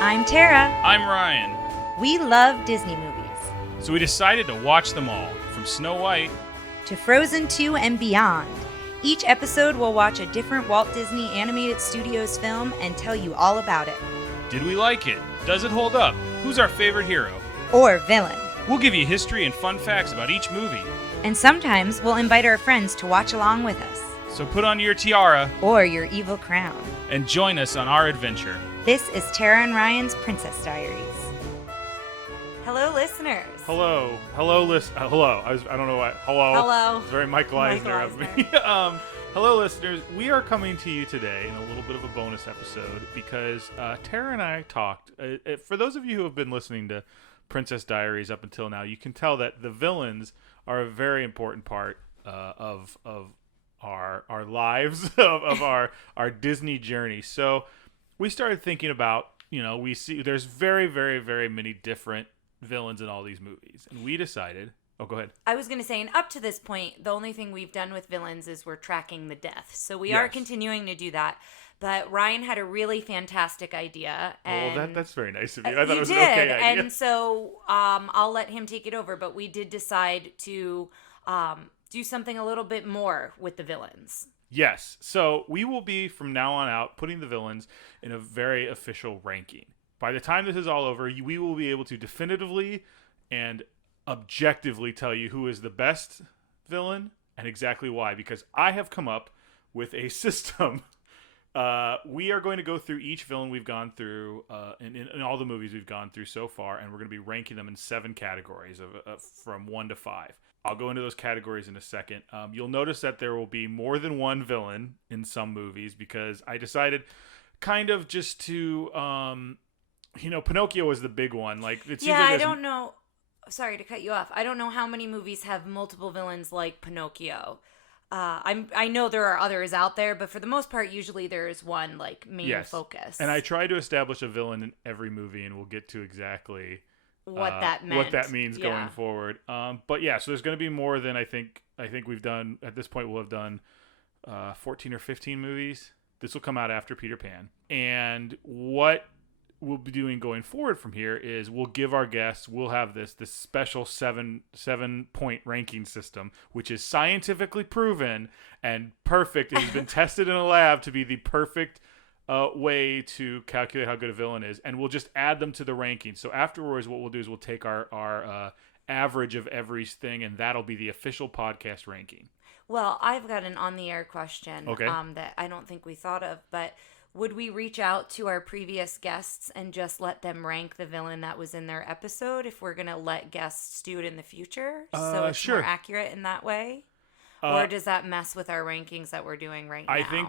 I'm Tara. I'm Ryan. We love Disney movies. So we decided to watch them all, from Snow White to Frozen 2 and beyond. Each episode will watch a different Walt Disney Animated Studios film and tell you all about it. Did we like it? Does it hold up? Who's our favorite hero? Or villain. We'll give you history and fun facts about each movie. And sometimes we'll invite our friends to watch along with us. So put on your tiara or your evil crown and join us on our adventure. This is Tara and Ryan's Princess Diaries. Hello, listeners. Hello. Hello. I don't know why. Hello. It's very Michael Eisner of me. Hello, listeners. We are coming to you today in a little bit of a bonus episode because Tara and I talked. For those of you who have been listening to Princess Diaries up until now, you can tell that the villains are a very important part of our lives, of our Disney journey. So we started thinking about, we see there's very, very, very many different villains in all these movies, and we decided. Oh, go ahead. I was going to say, and up to this point, the only thing we've done with villains is we're tracking the deaths. So we are continuing to do that. But Ryan had a really fantastic idea. And well, that's very nice of you. I thought it was an okay idea. And so I'll let him take it over. But we did decide to do something a little bit more with the villains. Yes. So we will be, from now on out, putting the villains in a very official ranking. By the time this is all over, we will be able to definitively and objectively tell you who is the best villain and exactly why, because I have come up with a system. We are going to go through each villain we've gone through in all the movies we've gone through so far, and we're going to be ranking them in 7 categories from 1 to 5. I'll go into those categories in a second. You'll notice that there will be more than one villain in some movies because I decided kind of just to, Pinocchio was the big one. I don't know. Sorry to cut you off. I don't know how many movies have multiple villains like Pinocchio. I know there are others out there, but for the most part, usually there is one main focus. And I try to establish a villain in every movie, and we'll get to exactly what that means going forward. But yeah, so there's going to be more than I think we've done at this point. We'll have done 14 or 15 movies. This will come out after Peter Pan, and what we'll be doing going forward from here is we'll give our guests, we'll have this special 7-point ranking system, which is scientifically proven and perfect. It has been tested in a lab to be the perfect way to calculate how good a villain is, and we'll just add them to the ranking. So afterwards, what we'll do is we'll take our average of everything, and that'll be the official podcast ranking. Well, I've got an on-the-air question that I don't think we thought of, but would we reach out to our previous guests and just let them rank the villain that was in their episode if we're going to let guests do it in the future? So it's more accurate in that way? Or does that mess with our rankings that we're doing right now? I think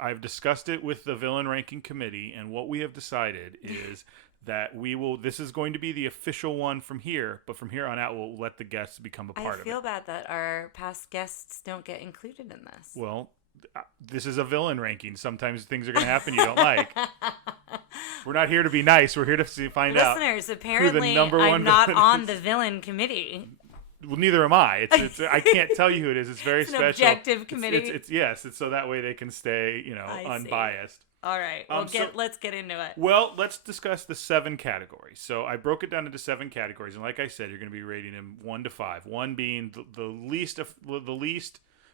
I've discussed it with the villain ranking committee, and what we have decided is that this is going to be the official one from here, but from here on out, we'll let the guests become a part of it. I feel bad that our past guests don't get included in this. Well, this is a villain ranking. Sometimes things are going to happen you don't like. We're not here to be nice. We're here to find out. Listeners, apparently I'm not on the villain committee. Well, neither am I. I can't tell you who it is. It's very special. An objective committee. It's so that way they can stay, unbiased. See. All right. Well, let's get into it. Well, let's discuss the 7 categories. So I broke it down into 7 categories, and like I said, you're going to be rating them 1 to 5. 1 being the least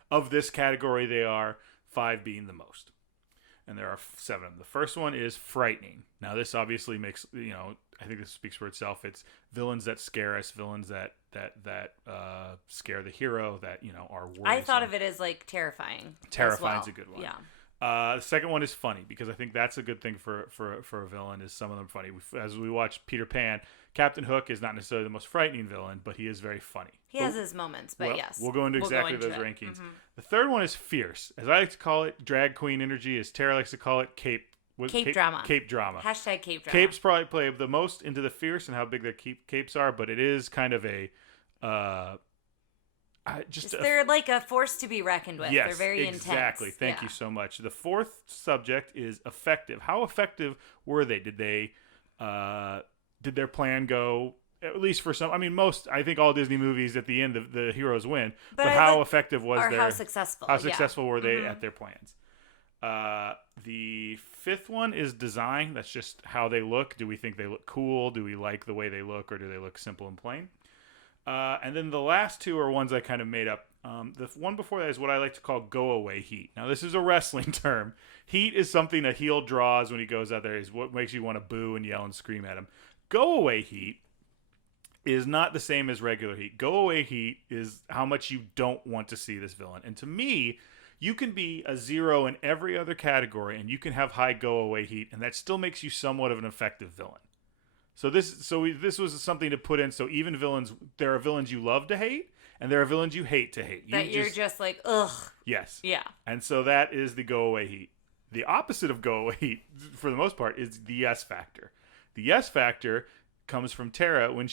of this category they are, 5 being the most. And there are 7 of them. The first one is frightening. Now, this obviously makes, I think this speaks for itself. It's villains that scare us, villains that scare the hero, that, are worrisome. I thought of it as terrifying. Terrifying's a good one. Yeah. The second one is funny, because I think that's a good thing for a villain, is some of them funny. As we watch Peter Pan, Captain Hook is not necessarily the most frightening villain, but he is very funny. He has his moments, but yes. We'll go into those rankings. Mm-hmm. The third one is fierce. As I like to call it, drag queen energy. As Tara likes to call it, cape drama. Cape drama. Hashtag cape drama. Capes probably play the most into the fierce and how big their capes are, but it is kind of a... they're like a force to be reckoned with. Yes, they're very intense. Exactly. Thank you so much. The fourth subject is effective. How effective were they? Did their plan go at least for some. I mean, I think all Disney movies at the end the heroes win. But I how effective was their? How successful? How successful were they at their plans? The fifth one is design. That's just how they look. Do we think they look cool? Do we like the way they look, or do they look simple and plain? And then the last two are ones I kind of made up. The one before that is what I like to call go away heat. Now, this is a wrestling term. Heat is something a heel draws when he goes out there. Is what makes you want to boo and yell and scream at him. Go away heat is not the same as regular heat. Go away heat is how much you don't want to see this villain. And to me, you can be a 0 in every other category, and you can have high go away heat, and that still makes you somewhat of an effective villain. So this was something to put in. So even villains, there are villains you love to hate, and there are villains you hate to hate. You're just like, ugh. Yes. Yeah. And so that is the go away heat. The opposite of go away heat, for the most part, is the yes factor. The yes factor comes from Tara when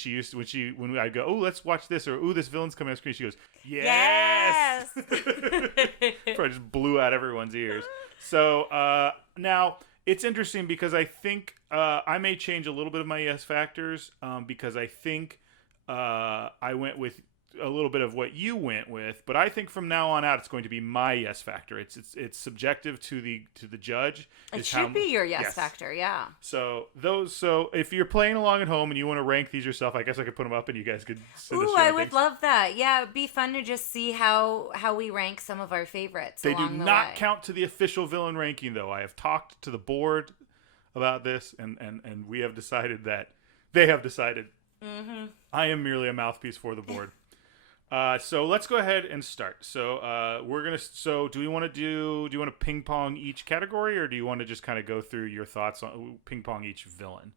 I go, oh, let's watch this, or oh, this villain's coming on screen. She goes, yes. Probably just blew out everyone's ears. So now it's interesting because I think I may change a little bit of my yes factors because I think I went with a little bit of what you went with, but I think from now on out it's going to be my yes factor. It's subjective to the judge. It should be your yes factor, yeah. So if you're playing along at home and you want to rank these yourself, I guess I could put them up and you guys could send us your I would love that. Yeah, it'd be fun to just see how we rank some of our favorites. They do not count to the official villain ranking, though. I have talked to the board about this, and we have decided that they have decided. Mm-hmm. I am merely a mouthpiece for the board. So let's go ahead and start. So do you want to ping pong each category, or do you want to just kind of go through your thoughts on ping pong each villain?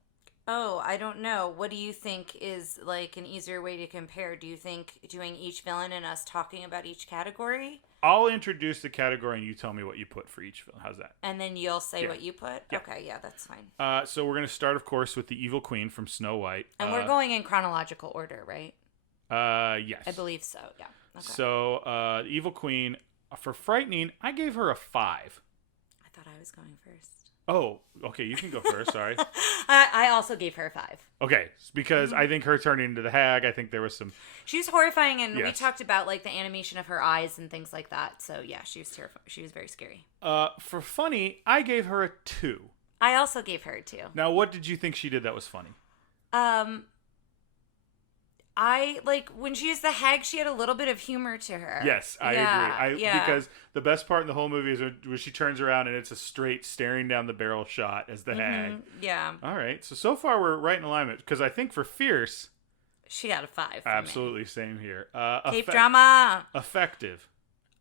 Oh, I don't know. What do you think is like an easier way to compare? Do you think doing each villain and us talking about each category? I'll introduce the category and you tell me what you put for each villain. How's that? And then you'll say what you put? Yeah. Okay, yeah, that's fine. So we're going to start, of course, with the Evil Queen from Snow White. And we're going in chronological order, right? Yes. I believe so, yeah. Okay. So, the Evil Queen, for frightening, I gave her a 5. I thought I was going first. Oh, okay, you can go first, sorry. I also gave her a 5. Okay, because I think her turning into the hag, I think there was some... She was horrifying, and we talked about, like, the animation of her eyes and things like that. So, yeah, she was terrifying. She was very scary. For funny, I gave her a 2. I also gave her a 2. Now, what did you think she did that was funny? I like when she was the hag. She had a little bit of humor to her. Yes, I agree. Because the best part in the whole movie is when she turns around and it's a straight staring down the barrel shot as the hag. Yeah. All right. So far we're right in alignment because I think for fierce, she got a 5. Absolutely, same here. Cape drama. Effective.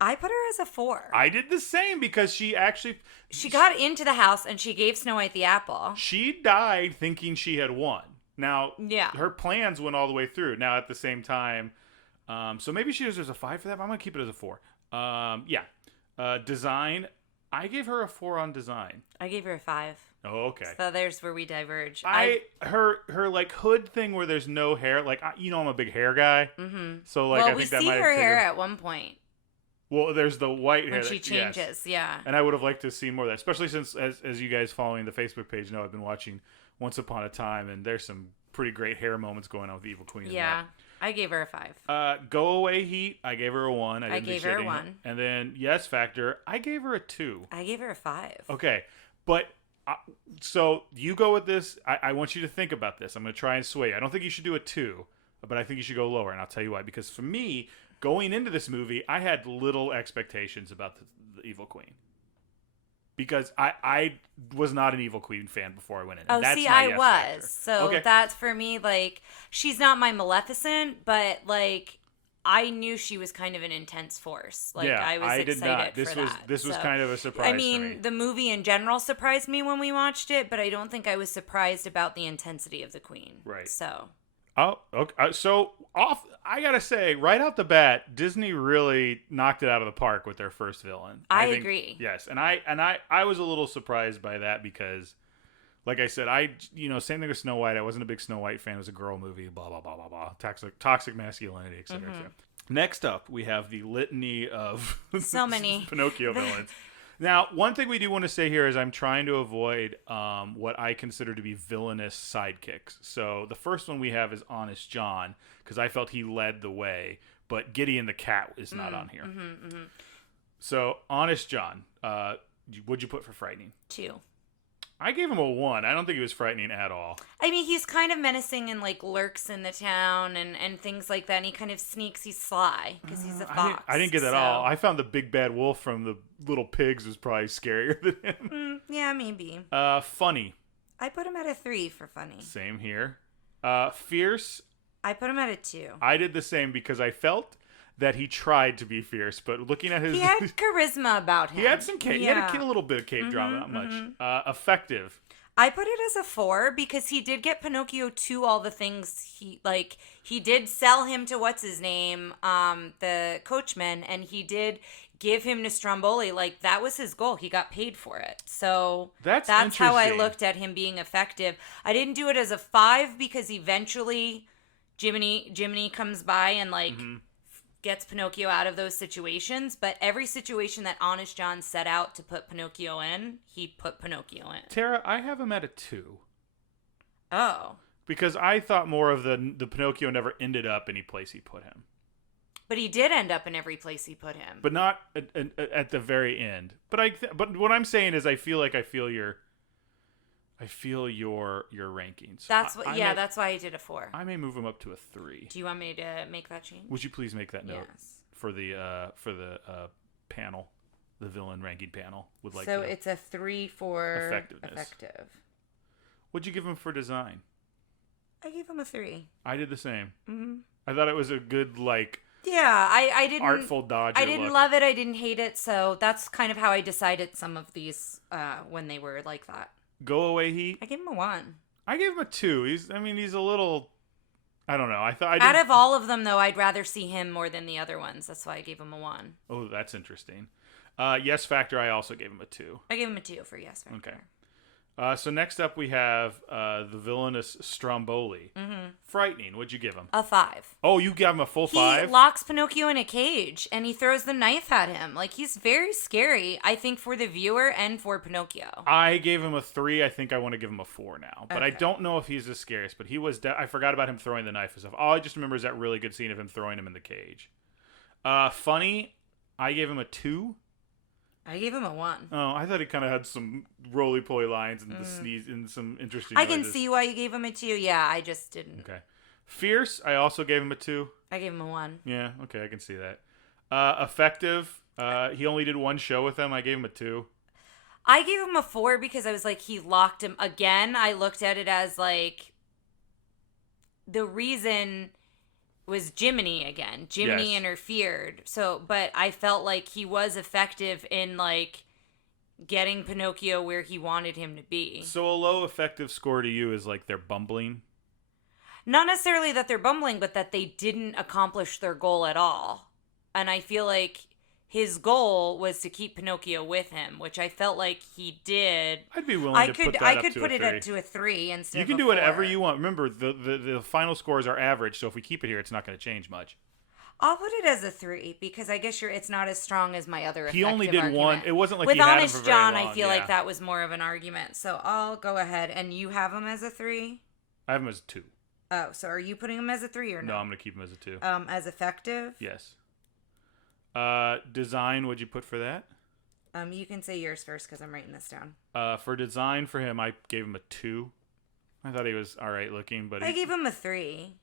I put her as a 4. I did the same because she got into the house and she gave Snow White the apple. She died thinking she had won. Now, her plans went all the way through. Now, at the same time, so maybe she deserves a 5 for that, but I'm going to keep it as a 4. Design, I gave her a 4 on design. I gave her a 5. Oh, okay. So there's where we diverge. Her like hood thing where there's no hair, like, I'm a big hair guy. Mm-hmm. So, like, I think that might have we see her hair at one point. Well, there's the white hair. When she changes, yeah. And I would have liked to see more of that, especially since, as you guys following the Facebook page know, I've been watching Once Upon a Time, and there's some pretty great hair moments going on with the Evil Queen. Yeah, I gave her a 5. Go Away Heat, I gave her a 1. I gave her a 1. And then Yes Factor, I gave her a 2. I gave her a 5. Okay, but so you go with this. I want you to think about this. I'm going to try and sway you. I don't think you should do a 2, but I think you should go lower, and I'll tell you why. Because for me, going into this movie, I had little expectations about the Evil Queen. Because I was not an Evil Queen fan before I went in. Oh, that's see, I was. Factor. So that's for me, like, she's not my Maleficent, but, like, I knew she was kind of an intense force. Like, I was excited for that. This was kind of a surprise to me. The movie in general surprised me when we watched it, but I don't think I was surprised about the intensity of the Queen. Right. So... Oh, okay. So I gotta say, right out the bat, Disney really knocked it out of the park with their first villain. I agree. Yes, and I was a little surprised by that because, like I said, same thing with Snow White. I wasn't a big Snow White fan. It was a girl movie. Blah blah blah blah blah. Toxic masculinity, etc. Mm-hmm. Next up, we have the litany of so many Pinocchio villains. Now, one thing we do want to say here is I'm trying to avoid what I consider to be villainous sidekicks. So the first one we have is Honest John, because I felt he led the way, but Gideon the Cat is not on here. So, Honest John, what'd you put for frightening? 2. I gave him a 1. I don't think he was frightening at all. I mean, he's kind of menacing and, like, lurks in the town and things like that, and he kind of sneaks. He's sly, because he's a fox. I didn't get that at all. I found the big bad wolf from the Little Pigs was probably scarier than him. Yeah, maybe. Funny. I put him at a 3 for funny. Same here. Fierce. I put him at a 2. I did the same because I felt that he tried to be fierce, but looking at his... He had charisma about him. He had some cape. Yeah. He had a little bit of cape drama, not much. Effective. I put it as a 4 because he did get Pinocchio to all the things he did sell him to what's-his-name, the coachman, and he did give him to Stromboli. Like, that was his goal. He got paid for it. So that's how I looked at him being effective. I didn't do it as a 5 because eventually Jiminy comes by and, like... gets Pinocchio out of those situations, but every situation that Honest John set out to put Pinocchio in, he put Pinocchio in. Tara, I have him at a 2. Oh. Because I thought more of the Pinocchio never ended up any place he put him. But he did end up in every place he put him. But not at the very end. But what I'm saying is I feel your rankings. That's why I did a 4. I may move him up to a 3. Do you want me to make that change? Would you please make that note? Yes. For the panel, the villain ranking panel would like. So it's a 3 for effective. What'd you give him for design? I gave him a 3. I did the same. I thought it was a good Yeah, I didn't artful dodge. I didn't love it. I didn't hate it. So that's kind of how I decided some of these when they were like that. Go Away Heat. I gave him a 1. I gave him a 2. He's a little. I don't know. Out of all of them, though, I'd rather see him more than the other ones. That's why I gave him a 1. Oh, that's interesting. Yes Factor. I also gave him a 2. I gave him a 2 for Yes Factor. Okay. So next up we have the villainous Stromboli. Frightening. What'd you give him? A 5. Oh, you gave him a full 5? He locks Pinocchio in a cage, and he throws the knife at him. Like, he's very scary, I think, for the viewer and for Pinocchio. I gave him a 3. I think I want to give him a 4 now. But okay. I don't know if he's the scariest. But he was... I forgot about him throwing the knife and stuff. All I just remember is that really good scene of him throwing him in the cage. Funny. I gave him a 2. I gave him a 1. Oh, I thought he kind of had some roly-poly lines and the sneeze and some interesting I can noises. see why you gave him a 2. Yeah, I just didn't. Okay. Fierce, I also gave him a 2. I gave him a 1. Yeah, okay, I can see that. Effective, he only did one show with him. I gave him a 2. I gave him a 4 because I was like, he locked him. Again, I looked at it as like, the reason... was Jiminy again. Jiminy interfered. So, but I felt like he was effective in, like, getting Pinocchio where he wanted him to be. So a low effective score to you is, like, they're bumbling? Not necessarily that they're bumbling, but that they didn't accomplish their goal at all. And I feel like his goal was to keep Pinocchio with him, which I felt like he did. I'd be willing to put that up to a 3. I could put it up to a 3 instead of a 4. You can do whatever you want. Remember, the final scores are average, so if we keep it here, it's not going to change much. I'll put it as a 3 because I guess it's not as strong as my other. He only did argument. one. It wasn't like with he had Honest him for very John. long. I feel like that was more of an argument. So I'll go ahead and you have him as a 3. I have him as a 2. Oh, so are you putting him as a 3 or no? No, I'm going to keep him as a 2. As effective? Yes. Design, what'd you put for that? You can say yours first because I'm writing this down. For design for him, I gave him a 2. I thought he was all right looking, but I gave him a 3.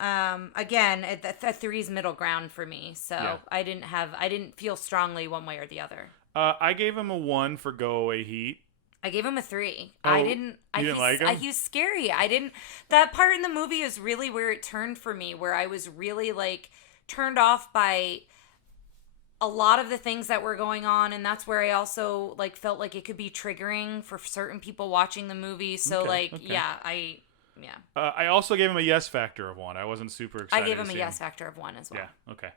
Again, a 3's middle ground for me, so yeah. I didn't feel strongly one way or the other. I gave him a 1 for Go Away Heat. I gave him a 3. Oh, you didn't like him? He's scary. That part in the movie is really where it turned for me, where I was really like turned off by a lot of the things that were going on, and that's where I also like felt like it could be triggering for certain people watching the movie. So I also gave him a yes factor of 1. I wasn't super excited. I gave him a yes factor of 1 as well. Yeah, okay.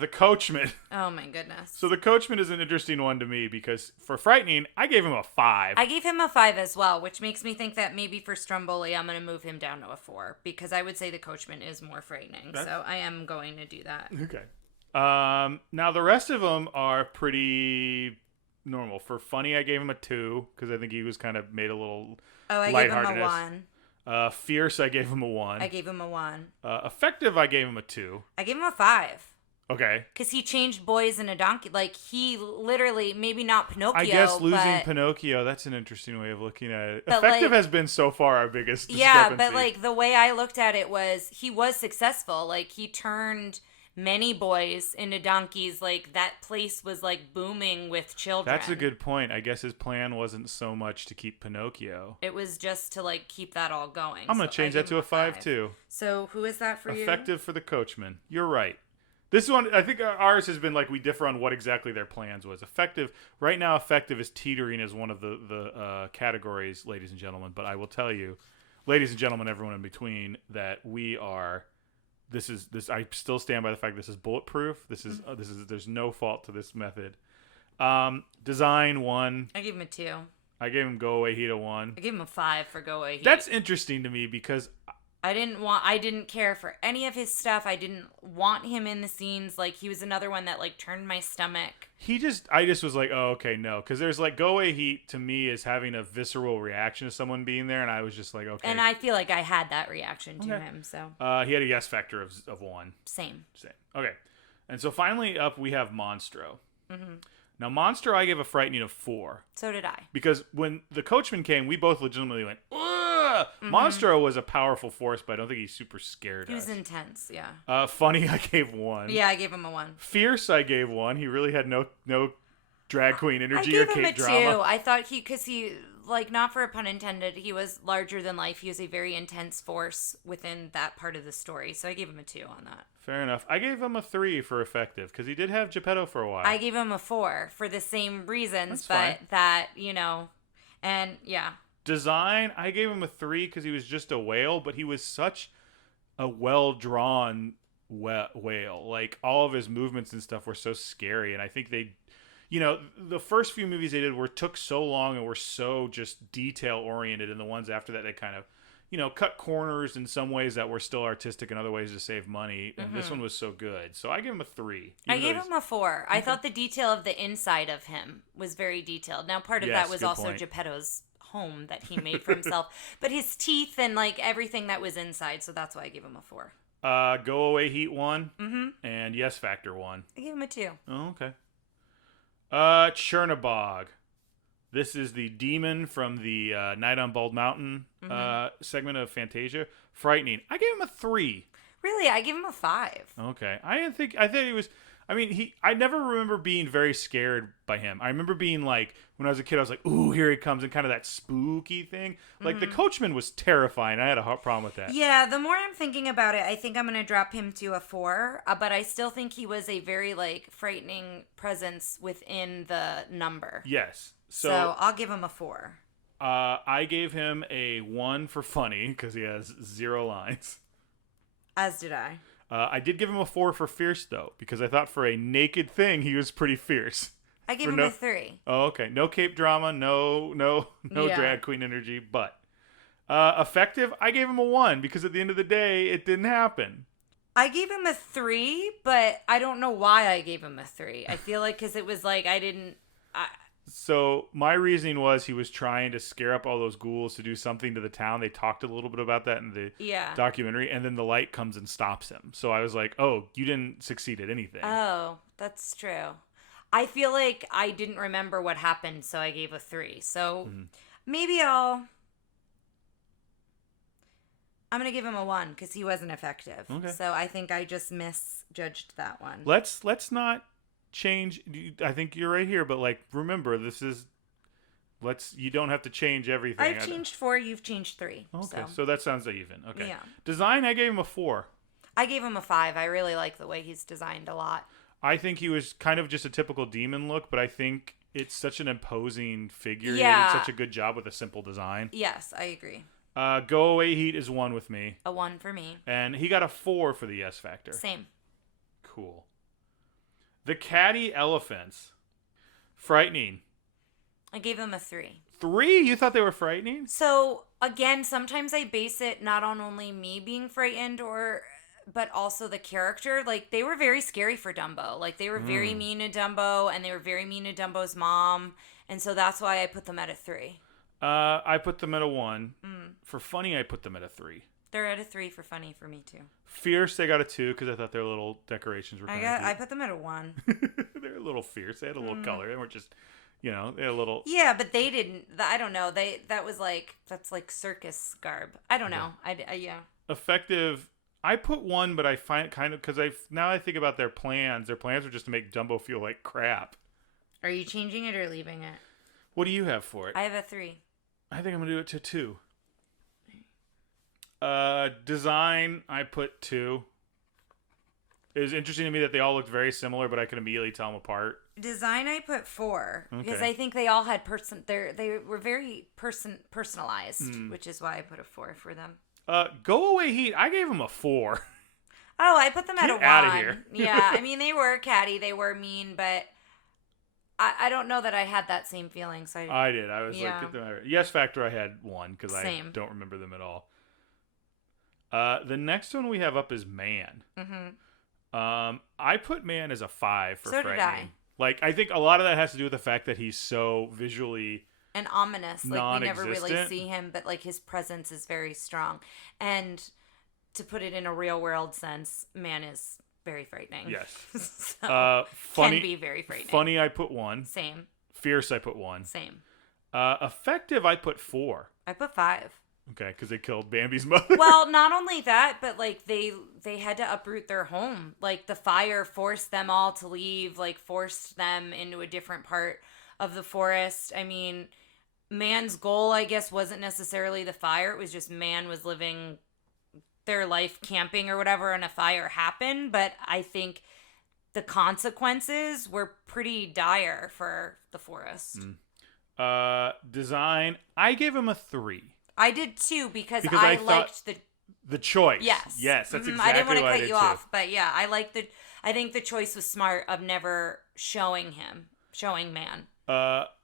The Coachman. Oh my goodness. So the Coachman is an interesting one to me because for frightening, I gave him a 5. I gave him a 5 as well, which makes me think that maybe for Stromboli, I'm going to move him down to a 4 because I would say the Coachman is more frightening. So I am going to do that. Okay. Now the rest of them are pretty normal. For funny, I gave him a 2 because I think he was kind of made a little I gave him a 1. Fierce, I gave him a 1. I gave him a 1. Effective, I gave him a 2. I gave him a 5. Okay. Because he changed boys in a donkey. Like, he literally, maybe not Pinocchio, I guess losing Pinocchio, that's an interesting way of looking at it. But Effective has been so far our biggest discrepancy. Yeah, but, like, the way I looked at it was he was successful. Like, he turned many boys into donkeys. Like, that place was, like, booming with children. That's a good point. I guess his plan wasn't so much to keep Pinocchio. It was just to, like, keep that all going. I'm going to change that to a 5, too. So, who is that for you? Effective for the coachman. You're right. This one, I think ours has been like we differ on what exactly their plans was. Effective, right now, effective is teetering as one of the categories, ladies and gentlemen. But I will tell you, ladies and gentlemen, everyone in between, that we are. This. I still stand by the fact this is bulletproof. This is. There's no fault to this method. Design 1. I gave him a 2. I gave him Go Away Heat a 1. I gave him a 5 for Go Away Heat. That's interesting to me because. I didn't care for any of his stuff. I didn't want him in the scenes. Like, he was another one that, like, turned my stomach. I just was like, oh, okay, no. Because there's, like, Go Away Heat, to me, is having a visceral reaction to someone being there, and I was just like, okay. And I feel like I had that reaction to him, so. He had a yes factor of 1. Same. Okay. And so finally up, we have Monstro. Mm-hmm. Now, Monstro, I gave a frightening of 4. So did I. Because when the coachman came, we both legitimately went, ugh! Mm-hmm. Monstro was a powerful force, but I don't think he super scared us. He was intense, yeah. Funny, I gave 1. Yeah, I gave him a 1. Fierce, I gave 1. He really had no drag queen energy or cape drama. I gave him a 2. I thought because he, like, not for a pun intended, he was larger than life. He was a very intense force within that part of the story. So I gave him a 2 on that. Fair enough. I gave him a 3 for effective because he did have Geppetto for a while. I gave him a 4 for the same reasons, That's fine. That, and yeah. Design, I gave him a 3 because he was just a whale, but he was such a well-drawn whale. Like, all of his movements and stuff were so scary, and I think they, the first few movies they did took so long and were so just detail-oriented, and the ones after that they kind of, cut corners in some ways that were still artistic and other ways to save money, and this one was so good. So I gave him a 3. I gave him a 4. Okay. I thought the detail of the inside of him was very detailed. Now, part of that was also point. Geppetto's home that he made for himself, but his teeth and, like, everything that was inside, so that's why I gave him a 4. Go Away Heat 1, and Yes Factor 1. I gave him a 2. Oh, okay. Chernabog. This is the demon from the Night on Bald Mountain segment of Fantasia. Frightening. I gave him a 3. Really? I gave him a 5. Okay. I think he was. I mean, I never remember being very scared by him. I remember being like, when I was a kid, I was like, ooh, here he comes, and kind of that spooky thing. Like, the coachman was terrifying. I had a hard problem with that. Yeah, the more I'm thinking about it, I think I'm going to drop him to a 4. But I still think he was a very, like, frightening presence within the number. Yes. So I'll give him a 4. I gave him a 1 for funny, because he has 0 lines. As did I. I did give him a 4 for fierce, though, because I thought for a naked thing, he was pretty fierce. I gave him a 3. Oh, okay. No cape drama, no drag queen energy, but effective, I gave him a 1, because at the end of the day, it didn't happen. I gave him a 3, but I don't know why I gave him a 3. I feel like because it was like So my reasoning was he was trying to scare up all those ghouls to do something to the town. They talked a little bit about that in the documentary, and then the light comes and stops him. So I was like, oh, you didn't succeed at anything. Oh, that's true. I feel like I didn't remember what happened, so I gave a 3. So maybe I'm going to give him a 1 because he wasn't effective. Okay. So I think I just misjudged that one. Let's not change. I think you're right here, but like, remember, you don't have to change everything. I've changed 4, you've changed 3. Okay, so that sounds even. Okay. Yeah. Design, I gave him a 4. I gave him a 5. I really like the way he's designed a lot. I think he was kind of just a typical demon look, but I think it's such an imposing figure. Yeah. He did such a good job with a simple design. Yes, I agree. Go Away Heat is 1 with me. A 1 for me. And he got a 4 for the yes factor. Same. Cool. The catty elephants. Frightening. I gave them a 3. 3? You thought they were frightening? So, again, sometimes I base it not on only me being frightened but also the character. Like, they were very scary for Dumbo. Like, they were very mean to Dumbo, and they were very mean to Dumbo's mom. And so that's why I put them at a 3. I put them at a 1. For funny, I put them at a 3. They're at a 3 for funny for me, too. Fierce, they got a 2 because I thought their little decorations were kind of cute. I put them at a 1. They're a little fierce. They had a little color. They weren't just, they had a little... Yeah, but they didn't... I don't know. That's like circus garb. I don't know. Yeah. Effective... I put 1, but I find it kind of... Because now I think about their plans. Their plans were just to make Dumbo feel like crap. Are you changing it or leaving it? What do you have for it? I have a 3. I think I'm going to do it to 2. Design, I put 2. It was interesting to me that they all looked very similar, but I could immediately tell them apart. Design, I put 4 because I think they all had they were very personalized, which is why I put a 4 for them. Go Away Heat, I gave them a 4. Oh, I put them at a 1. Out of here. Yeah, I mean, they were catty, they were mean, but I don't know that I had that same feeling. So I did. I was like, get them out of here. Yes Factor, I had 1 because I don't remember them at all. The next one we have up is Man. I put Man as a 5 for Frightening. Did I. Like, I think a lot of that has to do with the fact that he's so visually and ominous. Like, we never really non-existent. see him, but like his presence is very strong. And to put it in a real world sense, Man is very frightening. Yes. So, funny, can be very frightening. Funny, I put 1. Same. Fierce, I put 1. Same. Effective, I put 4. I put 5. Okay, because they killed Bambi's mother. Well, not only that, but like they had to uproot their home. Like, the fire forced them all to leave, like forced them into a different part of the forest. I mean, Man's goal, I guess, wasn't necessarily the fire. It was just Man was living their life camping or whatever, and a fire happened. But I think the consequences were pretty dire for the forest. Design, I gave him a 3. I did too because I liked the choice. Yes, that's exactly I didn't want to what cut you off, but yeah, I think the choice was smart of never showing Man.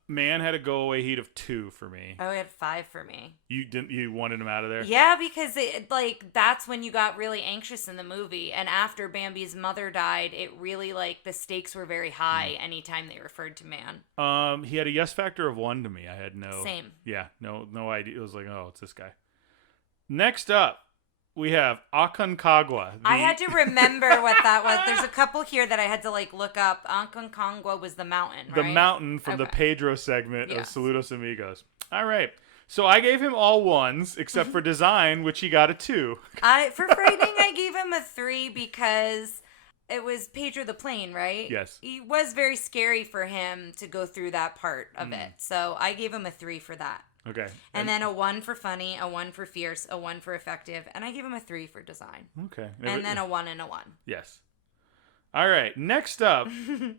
Man had a Go Away Heat of 2 for me. Oh, it had 5 for me. You wanted him out of there? Yeah, because that's when you got really anxious in the movie, and after Bambi's mother died, it really the stakes were very high anytime they referred to Man. He had a yes factor of 1 to me. I had no same. Yeah, no idea. It was like, oh, it's this guy. Next up, we have Aconcagua. I had to remember what that was. There's a couple here that I had to look up. Aconcagua was the mountain, right? The mountain from the Pedro segment of Saludos Amigos. All right. So I gave him all 1s except for Design, which he got a 2. For Frightening, I gave him a 3 because it was Pedro the plane, right? Yes. It was very scary for him to go through that part of it. So I gave him a 3 for that. Okay. And then a 1 for Funny, a 1 for Fierce, a 1 for Effective, and I gave him a 3 for Design. Okay. And then a 1 and a 1. Yes. All right. Next up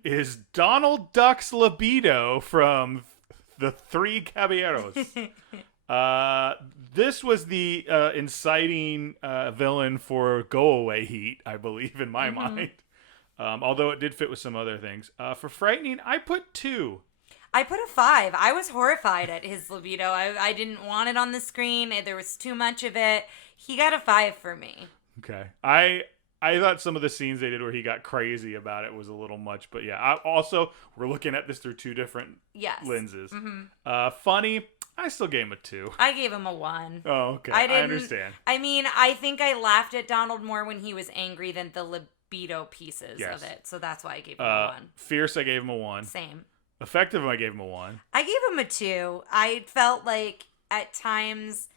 is Donald Duck's libido from the Three Caballeros. This was the inciting villain for Go Away Heat, I believe, in my mind. Although it did fit with some other things. For Frightening, I put 2. I put a 5. I was horrified at his libido. I didn't want it on the screen. There was too much of it. He got a 5 for me. Okay. I thought some of the scenes they did where he got crazy about it was a little much. But yeah, we're looking at this through 2 different lenses. Funny, I still gave him a 2. I gave him a 1. Oh, okay. I understand. I mean, I think I laughed at Donald more when he was angry than the libido pieces of it. So that's why I gave him a 1. Fierce, I gave him a 1. Same. Effective, I gave him a 1. I gave him a 2. I felt like at times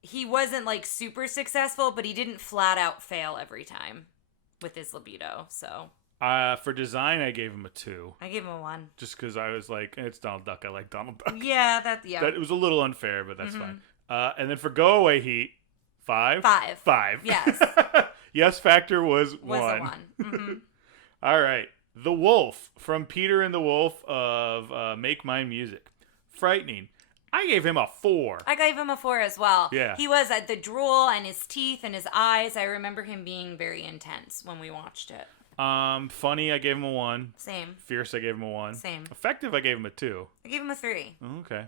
he wasn't super successful, but he didn't flat out fail every time with his libido. So for Design, I gave him a 2. I gave him a 1. Just because I was like, it's Donald Duck. I like Donald Duck. Yeah, that was a little unfair, but that's fine. And then for Go Away Heat, 5? 5. Yes. Yes factor was 1. Was a 1. All right. The Wolf from Peter and the Wolf of Make Mine Music. Frightening. I gave him a 4. I gave him a 4 as well. Yeah. He was at the drool and his teeth and his eyes. I remember him being very intense when we watched it. Funny, I gave him a 1. Same. Fierce, I gave him a 1. Same. Effective, I gave him a 2. I gave him a 3. Okay.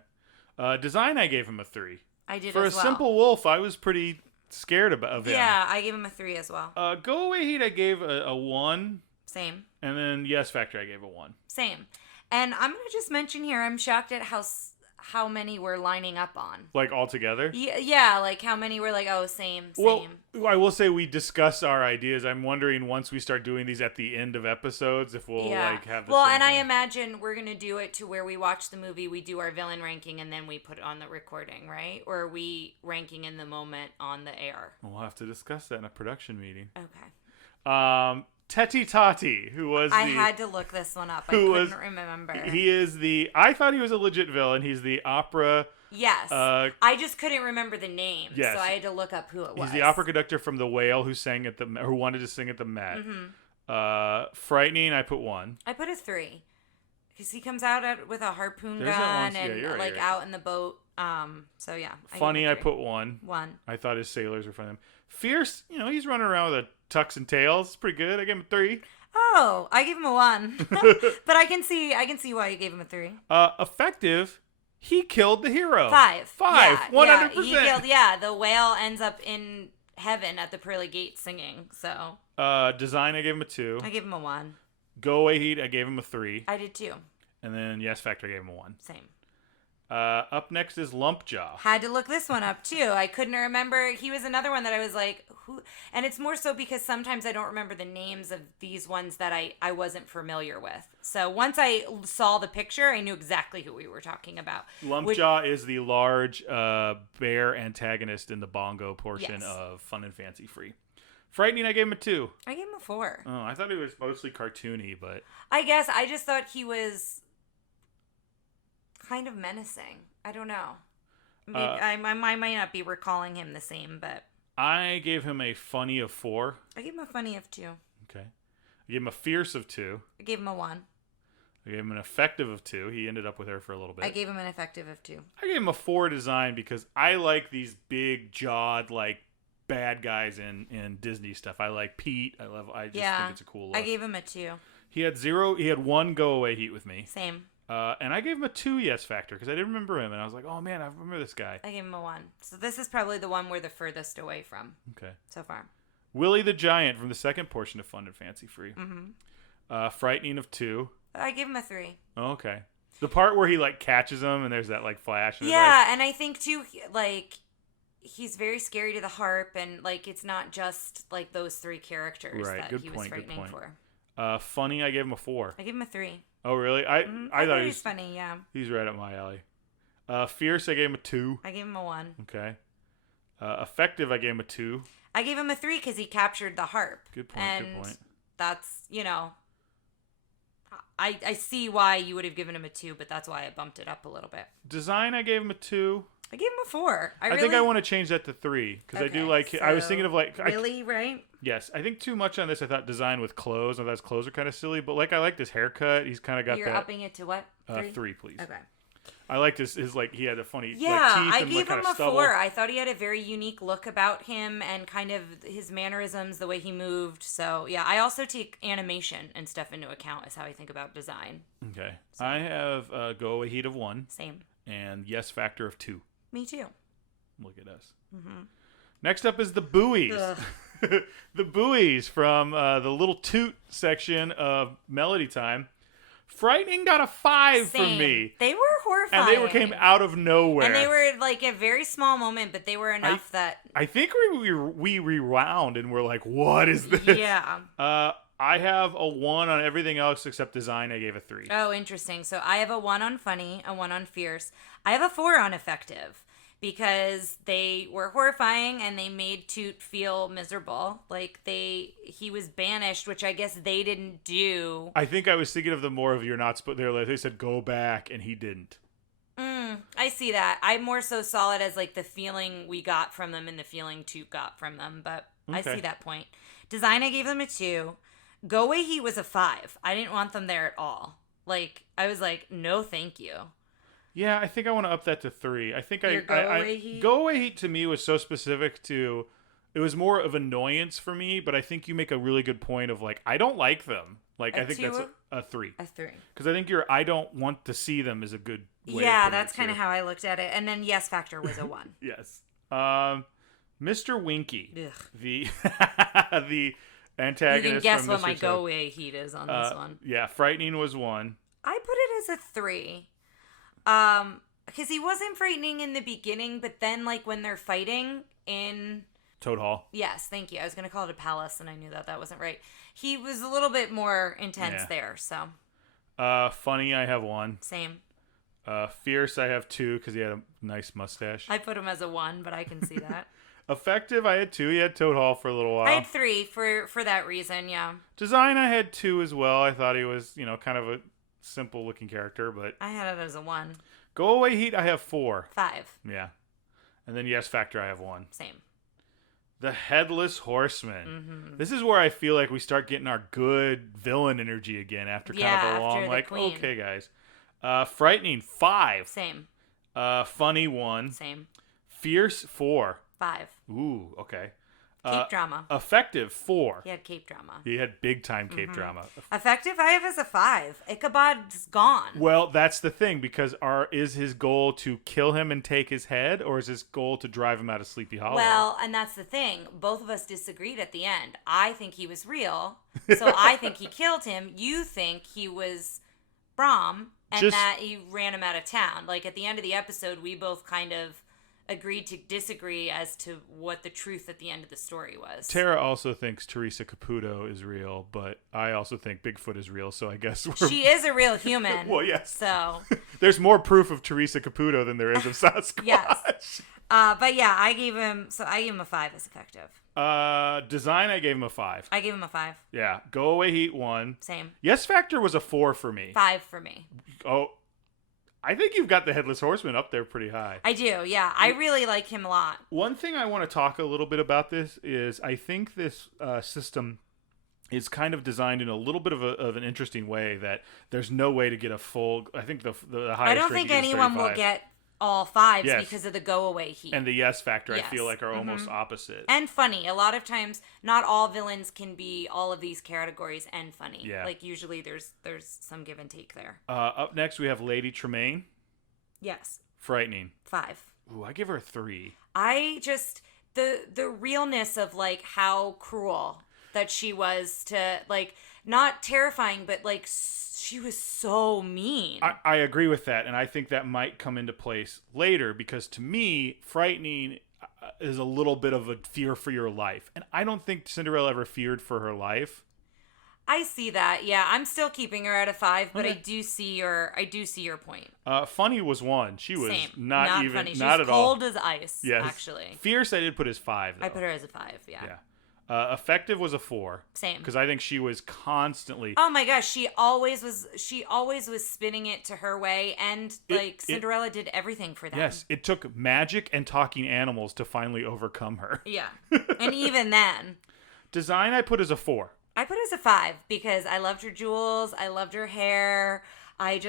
Design, I gave him a 3. I did For as well. For a simple wolf, I was pretty scared of him. Yeah, I gave him a 3 as well. Go Away Heat, I gave a 1. Same. And then Yes Factor, I gave a 1. Same. And I'm going to just mention here, I'm shocked at how many we're lining up on. Like all together? Yeah, like how many were like, oh, same. Well, I will say we discuss our ideas. I'm wondering once we start doing these at the end of episodes if we'll like have the same and thing. I imagine we're going to do it to where we watch the movie, we do our villain ranking, and then we put it on the recording, right? Or are we ranking in the moment on the air? We'll have to discuss that in a production meeting. Okay. Teti Tati, who was I had to look this one up. I couldn't remember. He is I thought he was a legit villain. He's the opera. Yes. I just couldn't remember the name. Yes. So I had to look up who it was. He's the opera conductor from The Whale who wanted to sing at the Met. Mm-hmm. Frightening, I put 1. I put a 3. Because he comes out with a harpoon There's gun right, and out in the boat. So yeah. Funny, I put 1. 1. I thought his sailors were funny. Fierce, he's running around with a tux and tails. It's pretty good. I gave him a 3. Oh, I gave him a 1. But I can see why you gave him a 3. Effective, he killed the hero. 5. 100%. Yeah, he killed, the whale ends up in heaven at the pearly gates singing. So design, I gave him a 2. I gave him a 1. Go Away Heat, I gave him a 3. I did too. And then Yes Factor, I gave him a 1. Same. Up next is Lumpjaw. Had to look this one up too. I couldn't remember. He was another one that I was like, who? And it's more so because sometimes I don't remember the names of these ones that I wasn't familiar with. So once I saw the picture, I knew exactly who we were talking about. Lumpjaw is the large bear antagonist in the bongo portion of Fun and Fancy Free. Frightening, I gave him a 2. I gave him a 4. Oh, I thought he was mostly cartoony, but I guess I just thought he was kind of menacing. I don't know. I might not be recalling him the same, but I gave him a funny of 4. I gave him a funny of 2. Okay. I gave him a fierce of 2. I gave him a 1. I gave him an effective of 2. He ended up with her for a little bit. I gave him an effective of 2. I gave him a 4 design because I like these big jawed like bad guys in Disney stuff. I like Pete. I just think it's a cool look. I gave him a 2. He had 1 Go Away Heat with me. Same. And I gave him a 2 Yes Factor because I didn't remember him, and I was like, oh man, I remember this guy. I gave him a 1. So this is probably the one we're the furthest away from. Okay. So far. Willie the Giant from the second portion of Fun and Fancy Free. Mm-hmm. Frightening of 2. I gave him a 3. Oh, okay. The part where he like catches him and there's that like flash. And and I think too, like, he's very scary to the harp, and like it's not just like those 3 characters that he was frightening for. Funny, I gave him a 4. I gave him a 3. Oh really? I thought he was funny. Yeah. He's right up my alley. Fierce, I gave him a 2. I gave him a 1. Okay. Effective, I gave him a 2. I gave him a 3 because he captured the harp. Good point. And good point. That's I see why you would have given him a 2, but that's why I bumped it up a little bit. Design, I gave him a 2. I gave him a 4. I think I want to change that to 3 because I do like. So I was thinking of like. Really, right? Yes, I think too much on this. I thought design with clothes. I thought his clothes are kind of silly, but like I like this haircut. He's kind of got You're that. upping it to what? 3? 3, please. Okay. I liked his like he had a funny teeth I gave him a 4. I thought he had a very unique look about him and kind of his mannerisms, the way he moved. So yeah, I also take animation and stuff into account as how I think about design. Okay, so. I have Go Away Heat of 1. Same. And Yes Factor of 2. Me too. Look at us. Mm-hmm. Next up is the Buoys. The Buoys from the Little Toot section of Melody Time. Frightening got a 5 for me. They were horrifying. And they came out of nowhere. And they were like a very small moment, but they were enough that... I think we rewound and we're like, what is this? Yeah. I have a 1 on everything else except design. I gave a 3. Oh, interesting. So I have a 1 on funny, a 1 on fierce. I have a 4 on effective. Because they were horrifying and they made Toot feel miserable. Like he was banished, which I guess they didn't do. I think I was thinking of the more of you're not supposed. They said go back, and he didn't. I see that. I more so saw it as like the feeling we got from them and the feeling Toot got from them. But okay. I see that point. Design, I gave them a 2. Go Away Heat was a 5. I didn't want them there at all. Like I was like, no, thank you. Yeah, I think I want to up that to 3. I think Heat? Go Away Heat to me was so specific to, it was more of annoyance for me, but I think you make a really good point of like, I don't like them. Like, I think that's a 3. A 3. Because I think I don't want to see them is a good way Yeah, that's kind of how I looked at it. And then Yes Factor was a 1. Yes. Mr. Winky, Ugh. the the antagonist. You can guess from what Mr. my Toad. go away heat is on this one. Yeah, frightening was 1. I put it as a 3. Because he wasn't frightening in the beginning, but then like when they're fighting in Toad Hall. Yes, thank you. I was going to call it a palace, and I knew that wasn't right. He was a little bit more intense there, so. Funny, I have 1. Same. Fierce, I have 2 because he had a nice mustache. I put him as a 1, but I can see that. Effective, I had 2. He had Toad Hall for a little while. I had 3 for that reason, yeah. Design, I had 2 as well. I thought he was, kind of a simple looking character, but I had it as a 1. Go Away Heat, I have 4. 5. Yeah. And then Yes Factor, I have 1. Same. The Headless Horseman. Mm-hmm. This is where I feel like we start getting our good villain energy again after kind of a long, like, queen. okay, guys. Frightening, 5. Same. Funny, 1. Same. Fierce, 4. 5. Ooh, okay. Cape drama. Effective, 4. He had cape drama. He had big time cape drama. Effective, I have as a 5. Ichabod's gone. Well, that's the thing, because is his goal to kill him and take his head, or is his goal to drive him out of Sleepy Hollow? Well, and that's the thing. Both of us disagreed at the end. I think he was real, so I think he killed him. You think he was Brom, and that he ran him out of town. Like, at the end of the episode, we both kind of agreed to disagree as to what the truth at the end of the story was. Tara also thinks Teresa Caputo is real, but I also think Bigfoot is real, so I guess she is a real human. Well, yes. So there's more proof of Teresa Caputo than there is of Sasquatch. Yes. But yeah, I gave him a 5 as effective. Design, I gave him a 5. I gave him a 5. Yeah. Go Away Heat, 1. Same. Yes Factor was a 4 for me. 5 for me. Oh, I think you've got the Headless Horseman up there pretty high. I do, yeah. I really like him a lot. One thing I want to talk a little bit about this is I think this system is kind of designed in a little bit of an interesting way that there's no way to get a full. I think the highest. I don't think anyone will get all 5s because of the go away heat. And the Yes Factor, I feel like, are almost opposite. And funny. A lot of times, not all villains can be all of these categories and funny. Yeah. Like, usually there's some give and take there. Up next, we have Lady Tremaine. Yes. Frightening. 5. Ooh, I give her a 3. I just... The realness of, like, how cruel that she was to, like, not terrifying, but, like, she was so mean. I agree with that, and I think that might come into place later, because to me, frightening is a little bit of a fear for your life. And I don't think Cinderella ever feared for her life. I see that. Yeah, I'm still keeping her at a 5, but okay. I do see your point. Funny was 1. She was not even funny. She not was at all cold as ice. Yes. Actually. Fierce, I did put as 5. Though. I put her as a 5. Yeah. Effective was a 4. Same. Because I think she was constantly. Oh my gosh, she always was spinning it to her way, and Cinderella did everything for them. Yes, it took magic and talking animals to finally overcome her. Yeah, and even then. Design, I put as a 4. I put it as a 5 because I loved her jewels, I loved her hair. I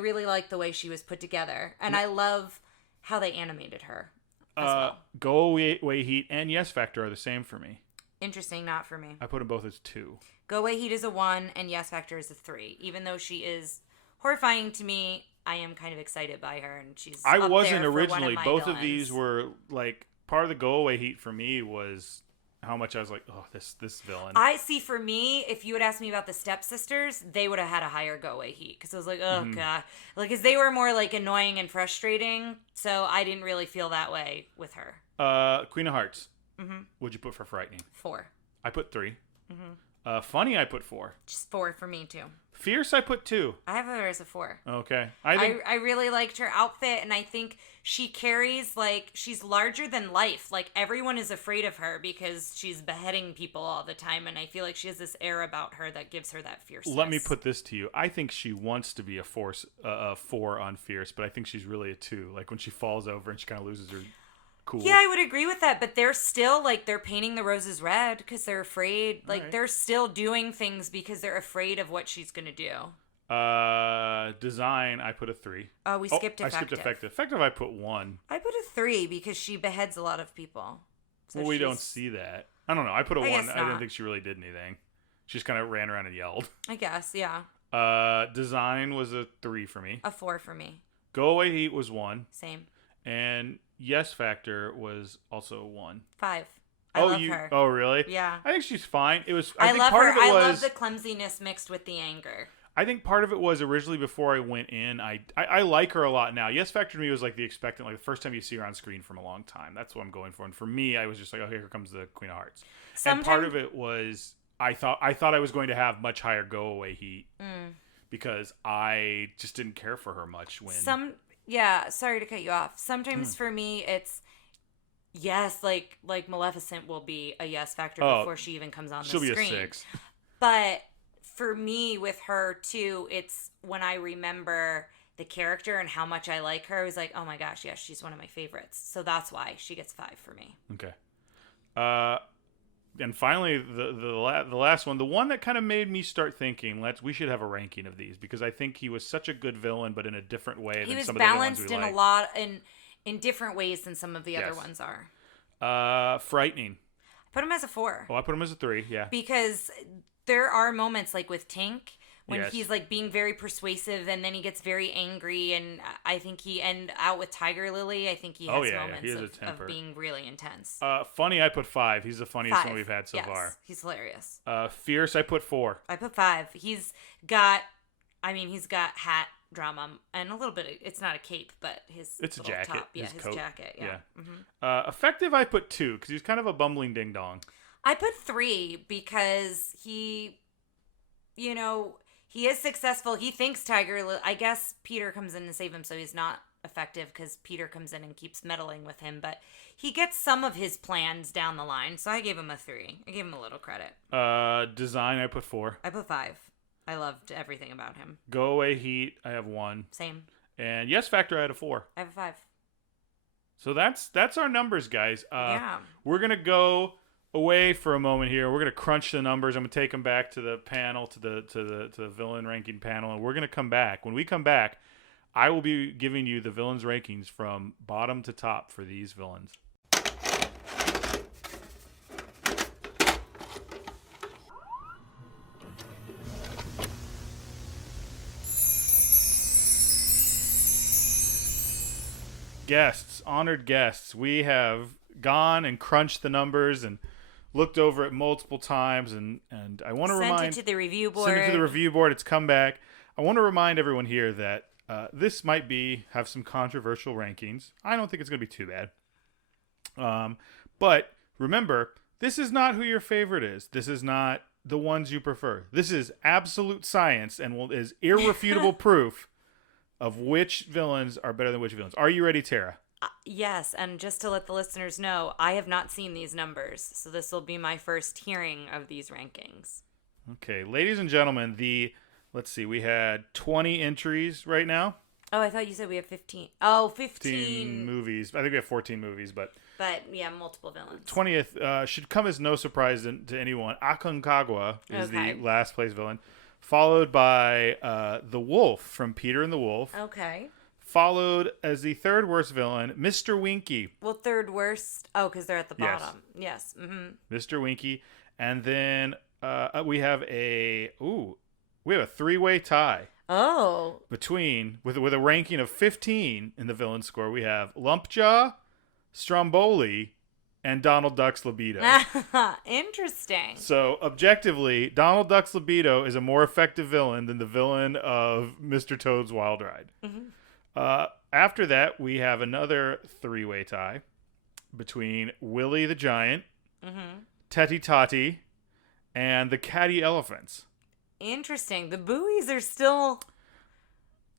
really like the way she was put together, and I love how they animated her. As well. Go Away Heat and Yes Factor are the same for me. Interesting, not for me. I put them both as 2. Go Away Heat is a 1 and Yes Factor is a 3. Even though she is horrifying to me, I am kind of excited by her, and she's. I wasn't originally. Both villains. Of these were like part of the Go Away Heat for me was how much I was like, oh, this villain. I see. For me, if you had asked me about the stepsisters, they would have had a higher Go Away Heat because I was like, oh god, like because they were more like annoying and frustrating. So I didn't really feel that way with her. Queen of Hearts. What'd you put for frightening? 4. I put 3. Funny, I put 4. Just 4 for me too. Fierce, I put 2. I have her as a 4. Okay. I really liked her outfit, and I think she carries, like, she's larger than life. Like, everyone is afraid of her because she's beheading people all the time, and I feel like she has this air about her that gives her that fierceness. Let me put this to you. I think she wants to be a 4 on Fierce, but I think she's really a 2. Like, when she falls over and she kind of loses her cool. Yeah, I would agree with that, but they're still, like, they're painting the roses red because they're afraid. Like, they're still doing things because they're afraid of what she's going to do. Design, I put a 3. We skipped effective. I skipped effective. Effective, I put 1. I put a 3 because she beheads a lot of people. So well, we don't see that. I don't know. I put a 1. I didn't think she really did anything. She just kind of ran around and yelled. I guess, yeah. Design was a 3 for me. A 4 for me. Go Away Heat was 1. Same. And Yes Factor was also 1. 5. I love her. Oh, really? Yeah. I think she's fine. I think love part her. Of it was, I love the clumsiness mixed with the anger. I think part of it was originally before I went in, I like her a lot now. Yes Factor to me was like the expectant, like the first time you see her on screen from a long time. That's what I'm going for. And for me, I was just like, oh, here comes the Queen of Hearts. And part of it was I thought I was going to have much higher go away heat because I just didn't care for her much when sorry to cut you off. Sometimes for me it's yes, like Maleficent will be a yes factor before she even comes on the screen. She'll be a 6. But for me with her too, it's when I remember the character and how much I like her, I was like, oh my gosh, yes, she's one of my favorites. So that's why she gets 5 for me. Okay. And finally, the last one, the one that kind of made me start thinking, we should have a ranking of these because I think he was such a good villain, but in a different way than some of the other ones we like. He was balanced in a lot in different ways than some of the other ones are. Frightening. I put him as a 4. Oh, I put him as a 3. Yeah. Because there are moments like with Tink when he's like being very persuasive and then he gets very angry, and I think out with Tiger Lily, I think he has moments of being really intense. Funny, I put 5. He's the funniest one we've had so far. He's hilarious. Fierce, I put 4. I put 5. He's got hat drama and a little bit of, it's not a cape, but it's a jacket. Top. Yeah, his jacket. Yeah. Mm-hmm. Effective, I put 2 because he's kind of a bumbling ding dong. I put 3 because he is successful. He thinks I guess Peter comes in to save him, so he's not effective because Peter comes in and keeps meddling with him. But he gets some of his plans down the line, so I gave him a 3. I gave him a little credit. Design, I put 4. I put 5. I loved everything about him. Go away heat, I have 1. Same. And yes factor, I had a 4. I have a 5. So that's our numbers, guys. We're gonna go away for a moment here. We're gonna crunch the numbers. I'm gonna take them back to the panel, to the villain ranking panel, and we're gonna come back. When we come back, I will be giving you the villains rankings from bottom to top for these villains. Honored guests, we have gone and crunched the numbers and looked over it multiple times, and I want to send it to the review board. Send it to the review board. It's come back. I want to remind everyone here that this might have some controversial rankings. I don't think it's going to be too bad. But remember, this is not who your favorite is. This is not the ones you prefer. This is absolute science and is irrefutable proof of which villains are better than which villains. Are you ready, Tara? Yes, and just to let the listeners know, I have not seen these numbers, so this will be my first hearing of these rankings. Okay, ladies and gentlemen, let's see, we had 20 entries right now. Oh, I thought you said we have 15. Oh, 15 movies. I think we have 14 movies, but yeah, multiple villains. 20th should come as no surprise to anyone. Aconcagua is the last place villain, followed by the Wolf from Peter and the Wolf. Okay. Followed as the third worst villain, Mr. Winky. Well, third worst. Oh, because they're at the bottom. Yes. Mm-hmm. Mr. Winky, and then we have a 3-way tie. Oh. With a ranking of 15 in the villain score, we have Lumpjaw, Stromboli, and Donald Duck's libido. Interesting. So, objectively, Donald Duck's libido is a more effective villain than the villain of Mr. Toad's Wild Ride. Mm-hmm. After that, we have another 3-way tie between Willie the Giant, Teti Tati, and the Catty Elephants. Interesting. The buoys are still...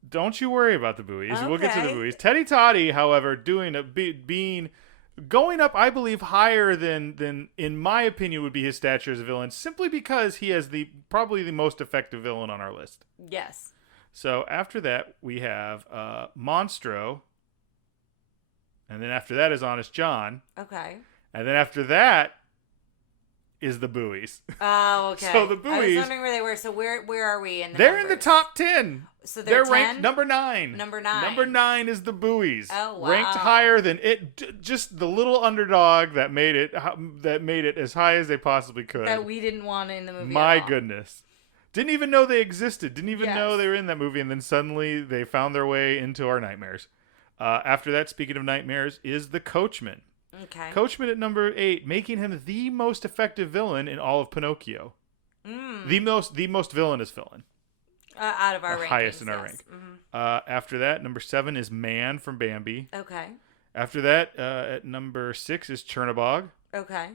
Don't you worry about the buoys. Okay. We'll get to the buoys. Teti Tati, however, going up, I believe, higher than in my opinion would be his stature as a villain, simply because he has probably the most effective villain on our list. Yes. So after that, we have Monstro. And then after that is Honest John. Okay. And then after that is the buoys. Oh, okay. So the buoys. I was wondering where they were. So where are we in the They're numbers? In the top 10. So they're ranked number 9. Number 9. Number 9 is the buoys. Oh, wow. Ranked higher than it. Just the little underdog that made it as high as they possibly could. That we didn't want in the movie. My goodness. Didn't even know they existed. Didn't even know they were in that movie. And then suddenly they found their way into our nightmares. After that, speaking of nightmares, is the Coachman. Okay. Coachman at number 8, making him the most effective villain in all of Pinocchio. The most villainous villain. Out of our rankings. Highest in our rank. Mm-hmm. After that, number 7 is Man from Bambi. Okay. After that, at number 6 is Chernabog. Okay.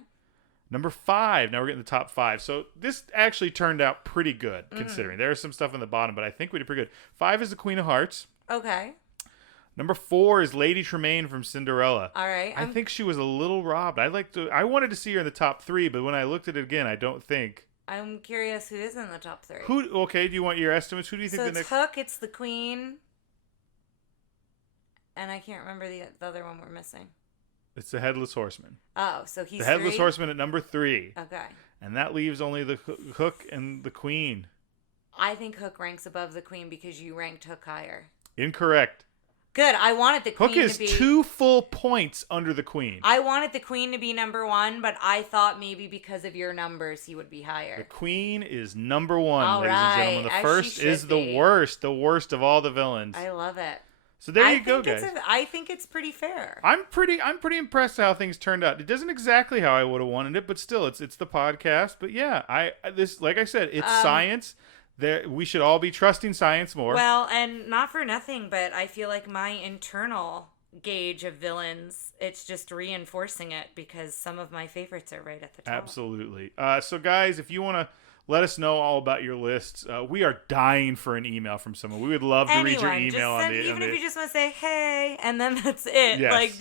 Number 5, now we're getting the top 5. So this actually turned out pretty good, considering. There is some stuff in the bottom, but I think we did pretty good. 5 is the Queen of Hearts. Okay. Number 4 is Lady Tremaine from Cinderella. All right. I think she was a little robbed. I wanted to see her in the top 3, but when I looked at it again, I don't think. I'm curious who is in the top 3. Okay, do you want your estimates? Who do you think so the next? Hook, it's the Queen. And I can't remember the other one we're missing. It's the Headless Horseman. Oh, so he's the Headless 3? Horseman at number 3. Okay. And that leaves only the Hook and the Queen. I think Hook ranks above the Queen because you ranked Hook higher. Incorrect. Good. I wanted the Queen to be... Hook is 2 full points under the Queen. I wanted the Queen to be number 1, but I thought maybe because of your numbers he would be higher. The Queen is number 1, all ladies and gentlemen. The first is the worst of all the villains. I love it. So there you go, guys. I think it's pretty fair. I'm pretty impressed how things turned out. It doesn't exactly how I would have wanted it, but still, it's the podcast. But yeah, like I said, it's science. We should all be trusting science more. Well, and not for nothing, but I feel like my internal gauge of villains, it's just reinforcing it because some of my favorites are right at the top. Absolutely. So guys, if you want to let us know all about your lists, we are dying for an email from someone. We would love to read your email even if you just want to say hey, and then that's it. Yes. Like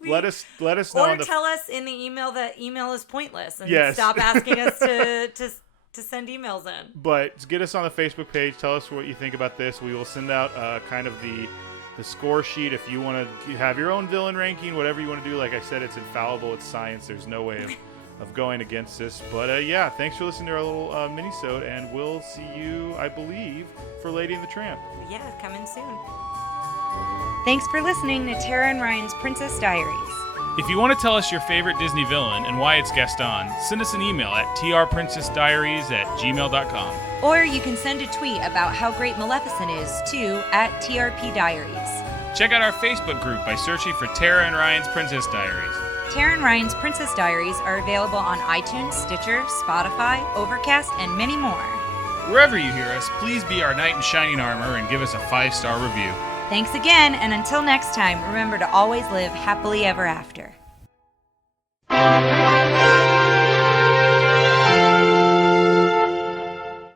let us know. Or tell us in the email that email is pointless and yes. stop asking us to send emails in. But get us on the Facebook page. Tell us what you think about this. We will send out kind of the score sheet if you want to have your own villain ranking, whatever you want to do. Like I said, it's infallible. It's science. There's no way of going against this. But yeah, thanks for listening to our little mini-sode, and we'll see you, I believe, for Lady and the Tramp. Yeah, coming soon. Thanks for listening to Tara and Ryan's Princess Diaries. If you want to tell us your favorite Disney villain and why it's guest on, send us an email at trprincessdiaries@gmail.com. Or you can send a tweet about how great Maleficent is to @TRPDiaries. Check out our Facebook group by searching for Tara and Ryan's Princess Diaries. Tara and Ryan's Princess Diaries are available on iTunes, Stitcher, Spotify, Overcast, and many more. Wherever you hear us, please be our knight in shining armor and give us a 5-star review. Thanks again, and until next time, remember to always live happily ever after.